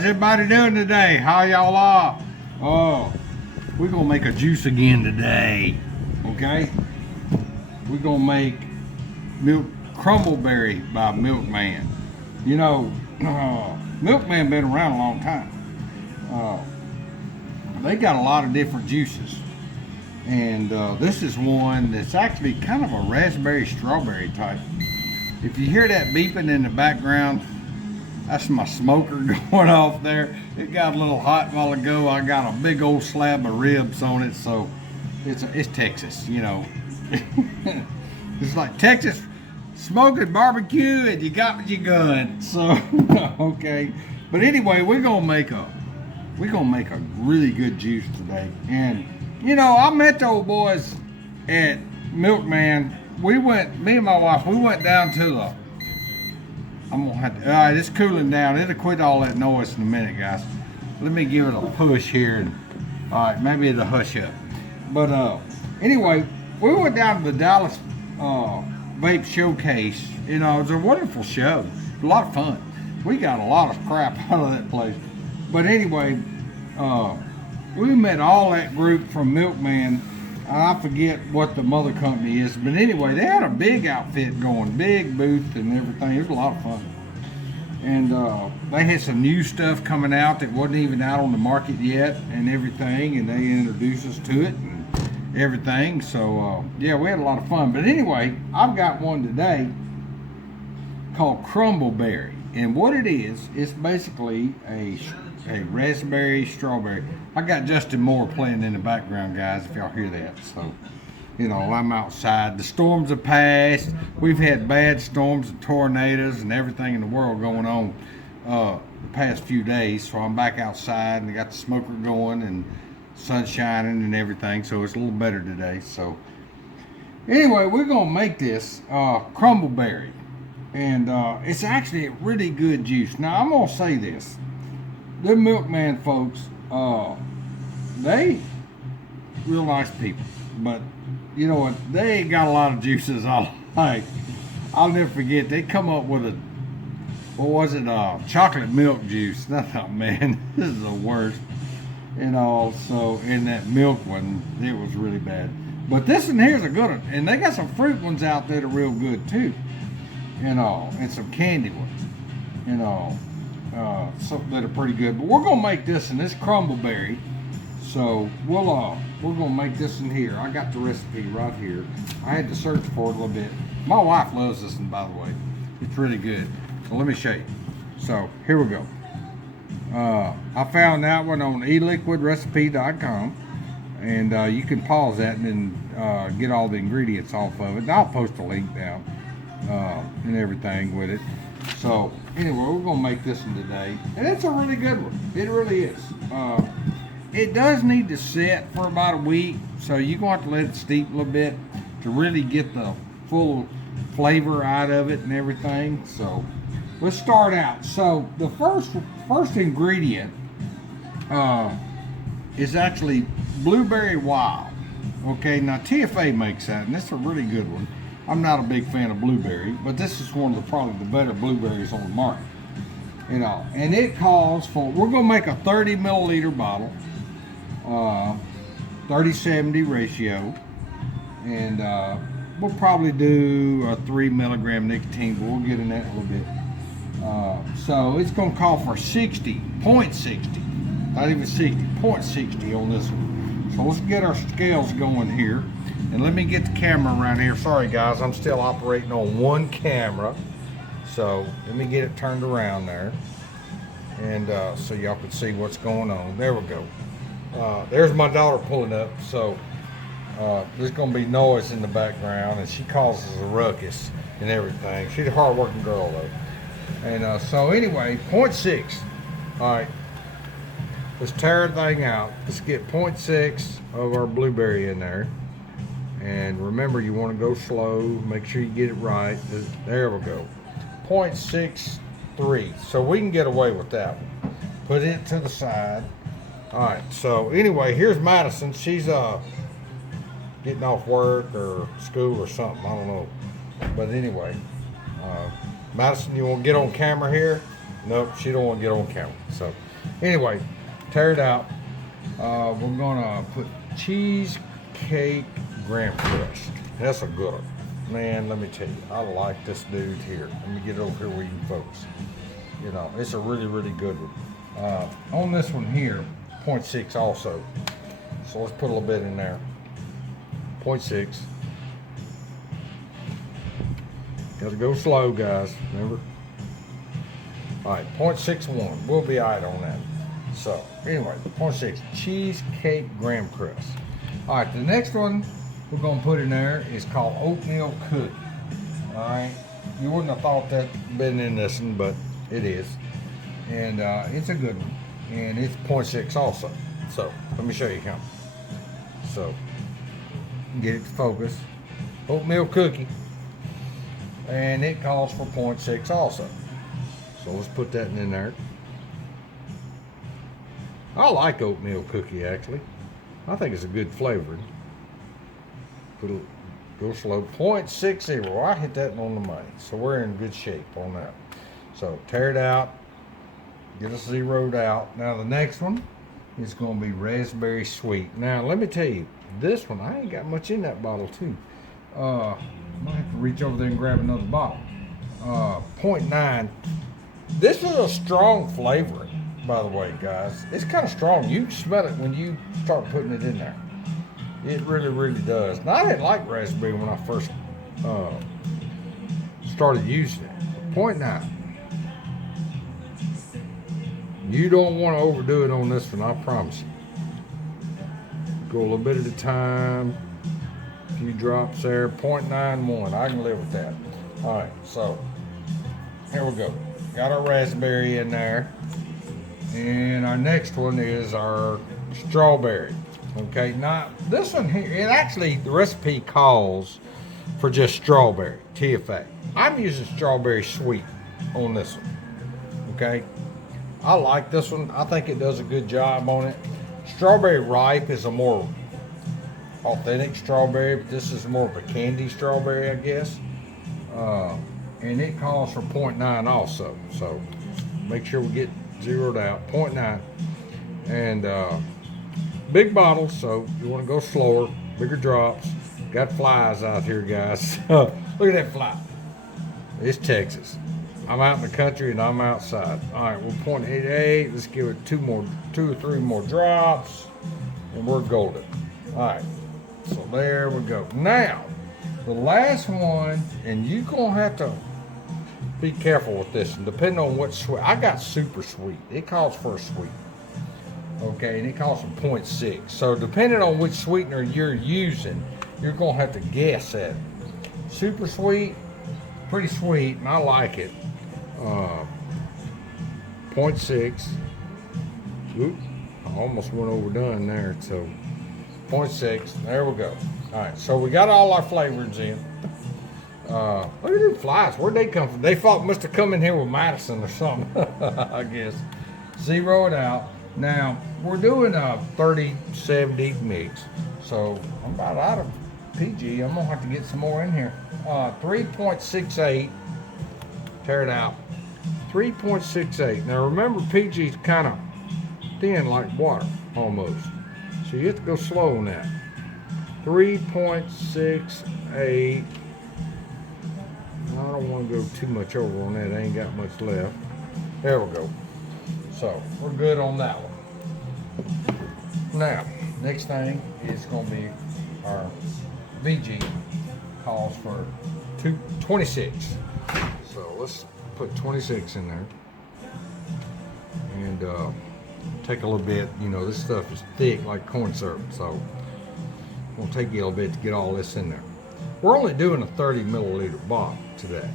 How's everybody doing today? How y'all are? Oh, we're gonna make a juice again today. Okay? We're gonna make Crumbleberry by MilkMan. You know, MilkMan been around a long time. They got a lot of different juices. And this is one that's actually kind of a raspberry strawberry type. If you hear that beeping in the background, that's my smoker going off there. It got a little hot a while ago. I got a big old slab of ribs on it, so it's Texas, you know. It's like Texas smoking barbecue, and you got what you got. So okay, but anyway, we're gonna make a really good juice today. And you know, I met the old boys at MilkMan. Me and my wife, we went down to the. I'm gonna have to. All right, it's cooling down. It'll quit all that noise in a minute, guys. Let me give it a push here, and all right, maybe it'll hush up. But anyway, we went down to the Dallas Vape Showcase. You know, it was a wonderful show. A lot of fun. We got a lot of crap out of that place. But anyway, we met all that group from MilkMan. I forget what the mother company is, but anyway, they had a big outfit going, big booth and everything. It was a lot of fun. And they had some new stuff coming out that wasn't even out on the market yet and everything, and they introduced us to it and everything. So yeah, we had a lot of fun. But anyway, I've got one today called Crumbleberry. And what it is, it's basically a raspberry strawberry. I got Justin Moore playing in the background, guys, if y'all hear that. So, you know, I'm outside. The storms have passed. We've had bad storms and tornadoes and everything in the world going on the past few days. So I'm back outside and I got the smoker going and sun shining and everything. So it's a little better today. So anyway, we're going to make this Crumbleberry. And it's actually a really good juice. Now, I'm going to say this. The MilkMan folks, they real nice people, but you know what? They ain't got a lot of juices I like. I'll never forget. They come up with chocolate milk juice. Oh man, this is the worst. And also in that milk one, it was really bad. But this one here's a good one, and they got some fruit ones out there that are real good too. And some candy ones. Something that are pretty good. But we're gonna make this in this Crumbleberry. So we're gonna make this in here. I got the recipe right here. I had to search for it a little bit. My wife loves this one, by the way. It's really good. So let me show you. So here we go. I found that one on eliquidrecipe.com, and you can pause that and then get all the ingredients off of it. And I'll post a link down and everything with it. So anyway, we're gonna make this one today, and it's a really good one. It really is. It does need to set for about a week, so you're gonna have to let it steep a little bit to really get the full flavor out of it and everything. So let's start out. So the first ingredient is actually Blueberry Wild. Okay, now TFA makes that, and it's a really good one. I'm not a big fan of blueberry, but this is one of probably the better blueberries on the market. And it calls for, we're gonna make a 30 milliliter bottle, 30-70 ratio, and we'll probably do a 3 milligram nicotine, but we'll get in that in a little bit. So it's gonna call for 60.60, not even 60.60 on this one. So let's get our scales going here. And let me get the camera around here. Sorry guys, I'm still operating on one camera. So let me get it turned around there. And so y'all can see what's going on. There we go. There's my daughter pulling up. So there's gonna be noise in the background, and she causes a ruckus and everything. She's a hard working girl though. And so anyway, 0.6. All right, let's tear everything out. Let's get 0.6 of our blueberry in there. And remember, you want to go slow. Make sure you get it right. There we go. 0.63. So we can get away with that one. Put it to the side. All right. So anyway, here's Madison. She's getting off work or school or something. I don't know. But anyway, Madison, you want to get on camera here? Nope, she don't want to get on camera. So Anyway, tear it out. We're gonna put cheesecake graham crust. That's a good one. Man, let me tell you, I like this dude here. Let me get it over here where you can focus. You know, it's a really, really good one. On this one here, 0.6 also. So let's put a little bit in there. 0.6. Got to go slow, guys. Remember? All right, 0.61. We'll be all right on that. So anyway, 0.6 cheesecake graham crust. All right, the next one we're gonna put in there is called oatmeal cookie. All right, you wouldn't have thought that been in this one, but it is, and it's a good one, and it's 0.6 also. So let me show you how. So get it to focus. Oatmeal cookie, and it calls for 0.6 also. So let's put that in there. I like oatmeal cookie actually. I think it's a good flavoring. Go slow. 0.60. I hit that on the money. So we're in good shape on that. So tear it out. Get us zeroed out. Now the next one is going to be raspberry sweet. Now let me tell you, this one I ain't got much in that bottle too. I might have to reach over there and grab another bottle. 0.9. This is a strong flavoring, by the way, guys. It's kind of strong. You can smell it when you start putting it in there. It really, really does. Now, I didn't like raspberry when I first started using it. 0.9. You don't want to overdo it on this one, I promise you. Go a little bit at a time. A few drops there. 0.91. I can live with that. All right, so here we go. Got our raspberry in there. And our next one is our strawberry. Okay, now this one here, it actually, the recipe calls for just strawberry, TFA. I'm using strawberry sweet on this one. Okay, I like this one. I think it does a good job on it. Strawberry ripe is a more authentic strawberry, but this is more of a candy strawberry, I guess. And it calls for 0.9 also. So make sure we get zeroed out. 0.9. And big bottles, so you want to go slower, bigger drops. Got flies out here, guys. Look at that fly. It's Texas. I'm out in the country and I'm outside. All right, we're 0.88. Let's give it two or three more drops, and we're golden. All right, so there we go. Now, the last one, and you're gonna have to be careful with this one, depending on what sweet. I got super sweet. It calls for a sweet. Okay, and it calls for 0.6. So depending on which sweetener you're using, you're gonna have to guess at it. Super sweet, pretty sweet, and I like it. 0.6. Oop, I almost went overdone there. So 0.6. There we go. All right, so we got all our flavorings in. Look at these flies. Where'd they come from? They must have come in here with Madison or something. I guess. Zero it out. Now, we're doing a 30-70 mix, so I'm about out of PG. I'm going to have to get some more in here. 3.68, tear it out. 3.68. Now, remember, PG is kind of thin like water, almost. So you have to go slow on that. 3.68. I don't want to go too much over on that. I ain't got much left. There we go. So we're good on that one. Now, next thing is going to be our VG. Calls for 26. So let's put 26 in there. And take a little bit. You know, this stuff is thick like corn syrup. So it's going to take you a little bit to get all this in there. We're only doing a 30 milliliter bottle today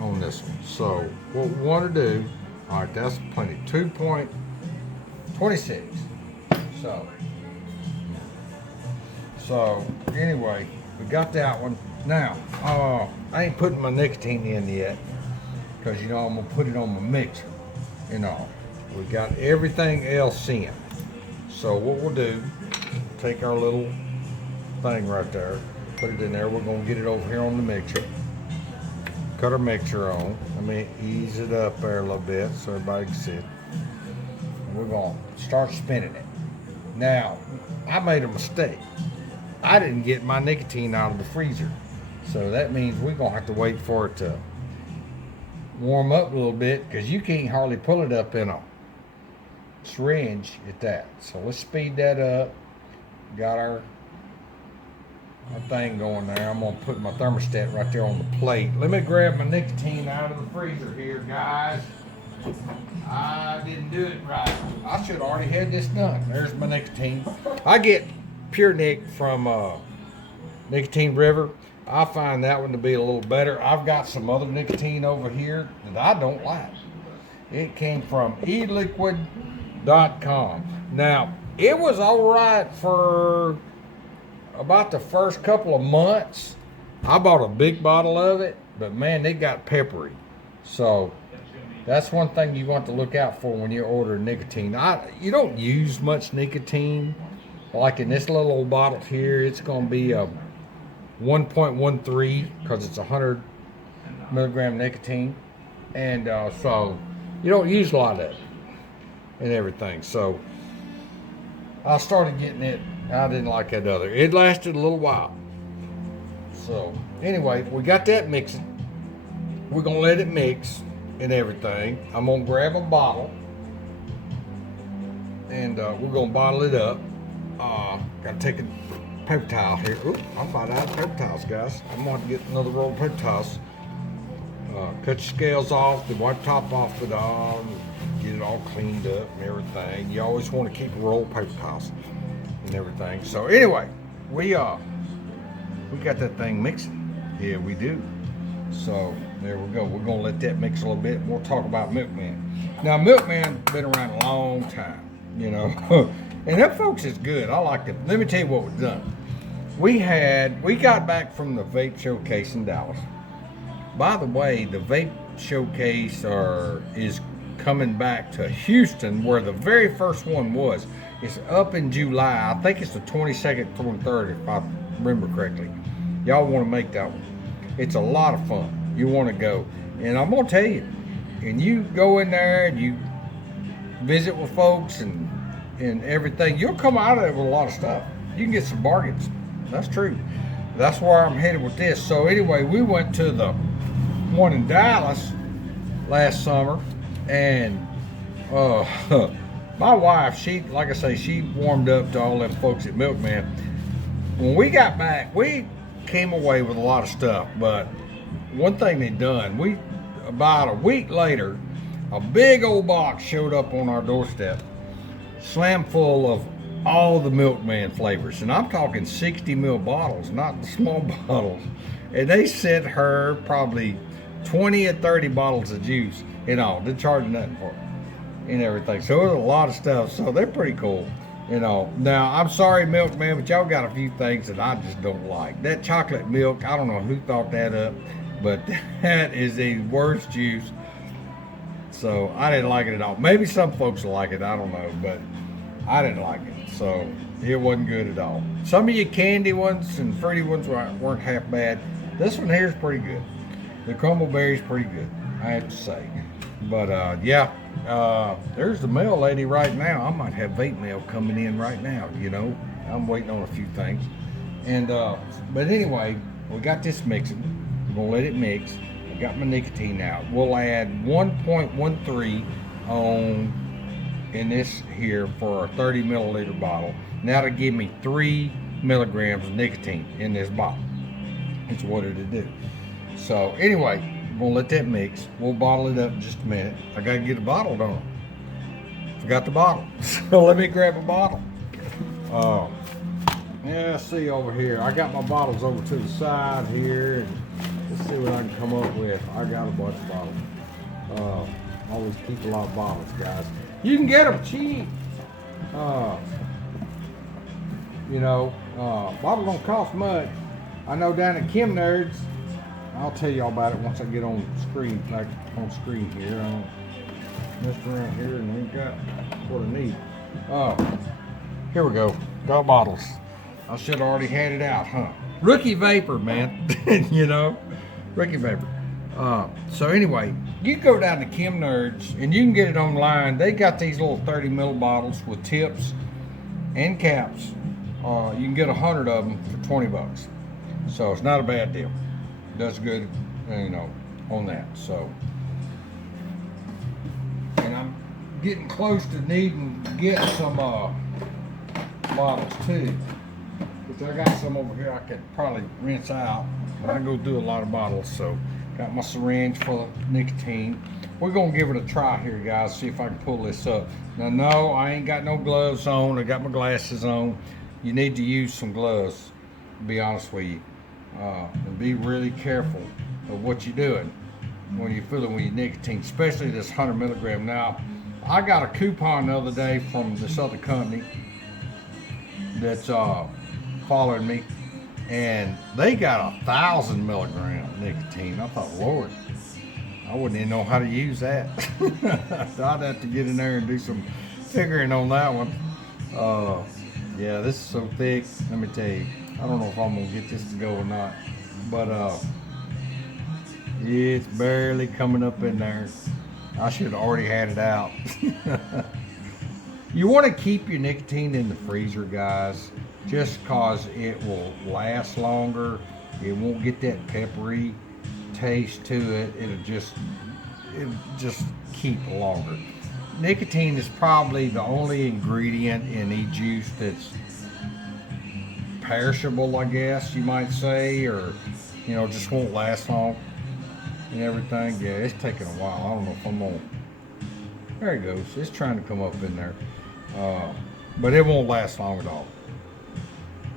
on this one. So what we want to do, all right, that's plenty. 2.26. So anyway, we got that one. Now, I ain't putting my nicotine in yet because, you know, I'm going to put it on my mixer. You know, we got everything else in. So what we'll do, take our little thing right there, put it in there. We're going to get it over here on the mixer. Cut our mixer on. Let me ease it up there a little bit so everybody can see it. we're gonna start spinning it. Now, I made a mistake. I didn't get my nicotine out of the freezer. So that means we're gonna have to wait for it to warm up a little bit, because you can't hardly pull it up in a syringe at that. So let's speed that up. Got our thing going there. I'm gonna put my thermostat right there on the plate. Let me grab my nicotine out of the freezer here, guys. I didn't do it right. I should have already had this done. There's my nicotine. I get Pure Nic from Nicotine River. I find that one to be a little better. I've got some other nicotine over here that I don't like. It came from eliquid.com. Now, it was all right for about the first couple of months. I bought a big bottle of it, but man, they got peppery. So that's one thing you want to look out for when you order nicotine. You don't use much nicotine. Like in this little old bottle here, it's going to be a 1.13 because it's 100 milligram nicotine. And so you don't use a lot of it and everything. So I started getting it. I didn't like that other. It lasted a little while. So anyway, we got that mixing. We're going to let it mix and everything. I'm going to grab a bottle and we're going to bottle it up. Got to take a paper towel here. Oop, I'm about out of paper towels, guys. I'm going to get another roll of paper towels. Cut your scales off, the white top off the dog, get it all cleaned up and everything. You always want to keep a roll of paper towels and everything. So anyway, we got that thing mixing. Yeah, we do. So there we go. We're gonna let that mix a little bit. We'll talk about MilkMan. Now, MilkMan's been around a long time, you know, and them folks is good. I like them. Let me tell you what was done. We got back from the vape showcase in Dallas. By the way, the vape showcase is coming back to Houston, where the very first one was. It's up in July. I think it's the 22nd, 23rd, if I remember correctly. Y'all want to make that one. It's a lot of fun. You want to go. And I'm going to tell you, and you go in there and you visit with folks and everything, you'll come out of it with a lot of stuff. You can get some bargains. That's true. That's where I'm headed with this. So anyway, we went to the one in Dallas last summer, and my wife, like I say, she warmed up to all them folks at MilkMan. When we got back, we came away with a lot of stuff, but one thing they done, about a week later, a big old box showed up on our doorstep, slam full of all the MilkMan flavors, and I'm talking 60 ml bottles, not the small bottles. And they sent her probably 20 or 30 bottles of juice and all. Didn't charge nothing for it and everything. So it was a lot of stuff. So they're pretty cool. You know, now I'm sorry, MilkMan, but y'all got a few things that I just don't like. That chocolate milk, I don't know who thought that up, but that is the worst juice. So I didn't like it at all. Maybe some folks will like it, I don't know, but I didn't like it. So it wasn't good at all. Some of your candy ones and fruity ones weren't half bad. This one here is pretty good. The Crumbleberry is pretty good, I have to say. But yeah, there's the mail lady right now. I might have vape mail coming in right now, you know. I'm waiting on a few things. And but anyway, we got this mixing. We're gonna let it mix. I got my nicotine out. We'll add 1.13 in this here for a 30 milliliter bottle. Now to give me 3 milligrams of nicotine in this bottle. It's what it'll do. So anyway, we're gonna let that mix. We'll bottle it up in just a minute. I gotta get a bottle, don't I? Forgot the bottle. So let me grab a bottle. Yeah, see over here. I got my bottles over to the side here. And let's see what I can come up with. I got a bunch of bottles. Always keep a lot of bottles, guys. You can get them cheap. You know, bottle don't cost much. I know down at Kim Nerds, I'll tell y'all about it once I get on screen, like on screen here. I don't mess around here and ain't got what I need. Here we go. Got bottles. I should have already had it out, huh? Rookie vapor, man. You know, rookie vapor. So anyway, you go down to Kim Nerds and you can get it online. They got these little 30 ml bottles with tips and caps. You can get 100 of them for 20 bucks. So it's not a bad deal. Does good, you know, on that. So, and I'm getting close to needing to get some bottles too. But I got some over here I could probably rinse out. But I go do a lot of bottles, so got my syringe full of nicotine. We're gonna give it a try here, guys. See if I can pull this up. Now, no, I ain't got no gloves on. I got my glasses on. You need to use some gloves, to be honest with you. And be really careful of what you're doing when you're fooling with your nicotine, especially this 100 milligram. Now, I got a coupon the other day from this other company that's following me, and they got 1,000 milligram nicotine. I thought, Lord, I wouldn't even know how to use that. I'd have to get in there and do some figuring on that one. Yeah, this is so thick. Let me tell you, I don't know if I'm gonna get this to go or not, but it's barely coming up in there. I should have already had it out. You want to keep your nicotine in the freezer, guys, just cause it will last longer. It won't get that peppery taste to it. It'll just keep longer. Nicotine is probably the only ingredient in e-juice that's perishable, I guess you might say, or you know, just won't last long and everything. Yeah, it's taking a while. I don't know if I'm gonna. There it goes. It's trying to come up in there, but it won't last long at all.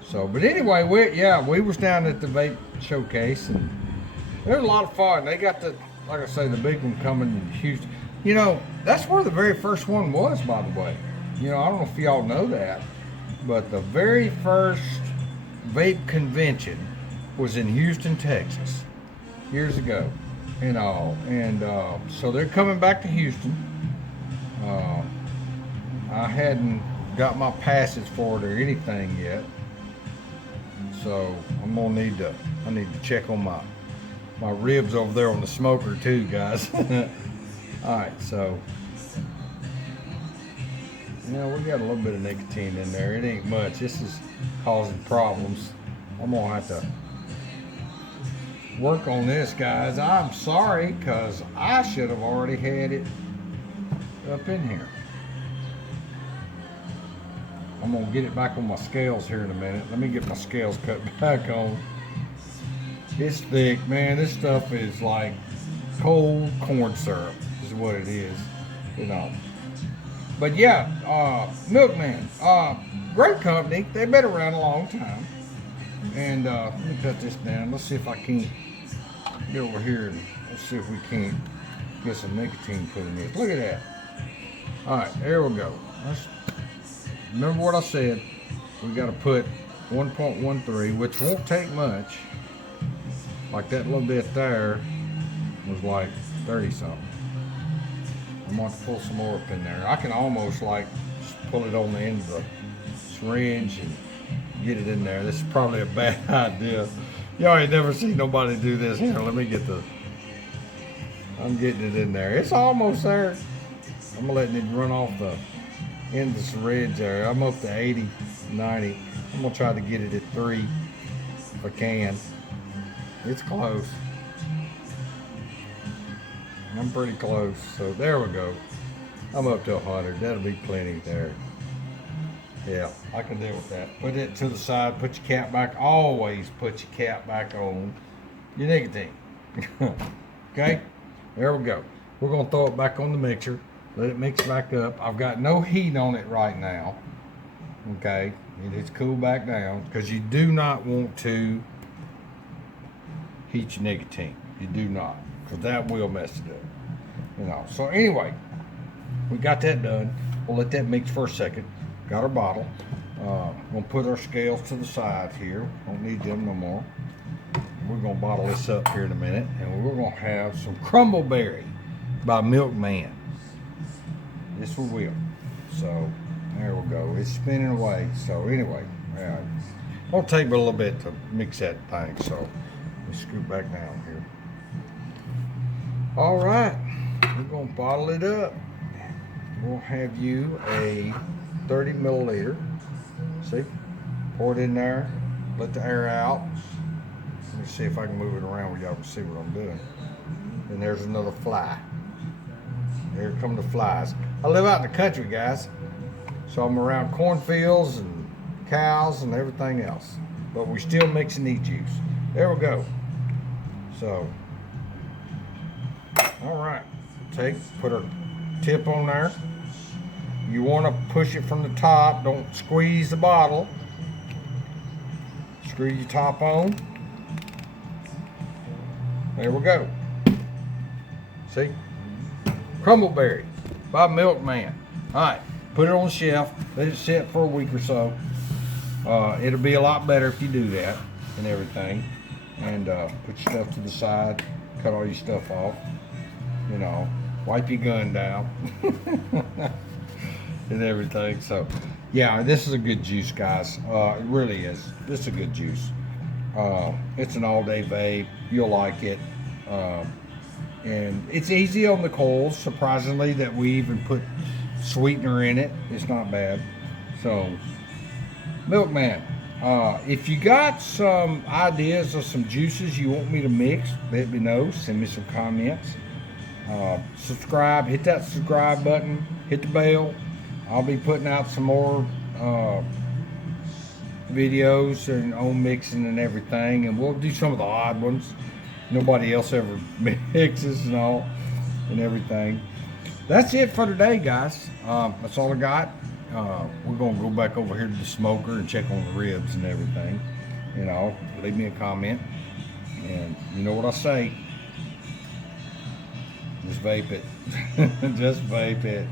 So, but anyway, we was down at the vape showcase, and it was a lot of fun. They got the, like I say, the big one coming in Houston. You know, that's where the very first one was, by the way. You know, I don't know if y'all know that, but the very first vape convention was in Houston, Texas, years ago and all. And so they're coming back to Houston. I hadn't got my passage for it or anything yet. So I'm gonna need to check on my ribs over there on the smoker too, guys. Alright, so you know, we got a little bit of nicotine in there. It ain't much. This is causing problems. I'm gonna have to work on this, guys. I'm sorry, because I should have already had it up in here. I'm gonna get it back on my scales here in a minute. Let me get my scales cut back on. It's thick, man. This stuff is like cold corn syrup is what it is, you know. But yeah, MilkMan, great company. They've been around a long time. And let me cut this down. Let's see if I can get over here and let's see if we can't get some nicotine put in this. Look at that. All right, there we go. Remember what I said. We got to put 1.13, which won't take much. Like that little bit there was like 30 something. I'm going to pull some more up in there. I can almost like just pull it on the end of the syringe and get it in there. This is probably a bad idea. Y'all ain't never seen nobody do this. Here, let me get I'm getting it in there. It's almost there. I'm letting it run off the end of the syringe there. I'm up to 80, 90. I'm gonna try to get it at 3 if I can. It's close. I'm pretty close. So there we go. I'm up to 100. That'll be plenty there. Yeah, I can deal with that. Put it to the side. Put your cap back. Always put your cap back on your nicotine. Okay? There we go. We're going to throw it back on the mixer. Let it mix back up. I've got no heat on it right now. Okay? It is cooled back down because you do not want to heat your nicotine. You do not, because that will mess it up. You know. So anyway, we got that done. We'll let that mix for a second. Got our bottle. We'll put our scales to the side here. Don't need them no more. We're gonna bottle this up here in a minute, and we're gonna have some Crumbleberry by MilkMan. This we will. So there we go. It's spinning away. So anyway, yeah, it'll take me a little bit to mix that thing. So let's scoot back down here. All right, we're gonna bottle it up. We'll have you a 30 milliliter. See, pour it in there, let the air out. Let me see if I can move it around where y'all can see what I'm doing. And there's another fly. Here come the flies. I live out in the country, guys, so I'm around cornfields and cows and everything else, but we still mixing these juice. There we go. So, all right, put a tip on there. You want to push it from the top. Don't squeeze the bottle. Screw your top on. There we go. See? Crumbleberry by MilkMan. All right, put it on the shelf. Let it sit for a week or so. It'll be a lot better if you do that and everything. And put your stuff to the side. Cut all your stuff off. You know, wipe your gun down. And everything. So yeah, this is a good juice, guys. It really is. This is a good juice. It's an all-day vape. You'll like it. And it's easy on the coals, surprisingly, that we even put sweetener in it. It's not bad. So MilkMan, if you got some ideas of some juices you want me to mix, let me know. Send me some comments. Subscribe, hit that subscribe button, hit the bell. I'll be putting out some more videos and on mixing and everything, and we'll do some of the odd ones nobody else ever mixes and all and everything. That's it for today, guys. That's all I got. We're gonna go back over here to the smoker and check on the ribs and everything. You know, leave me a comment, and you know what I say. Just vape it. Just vape it.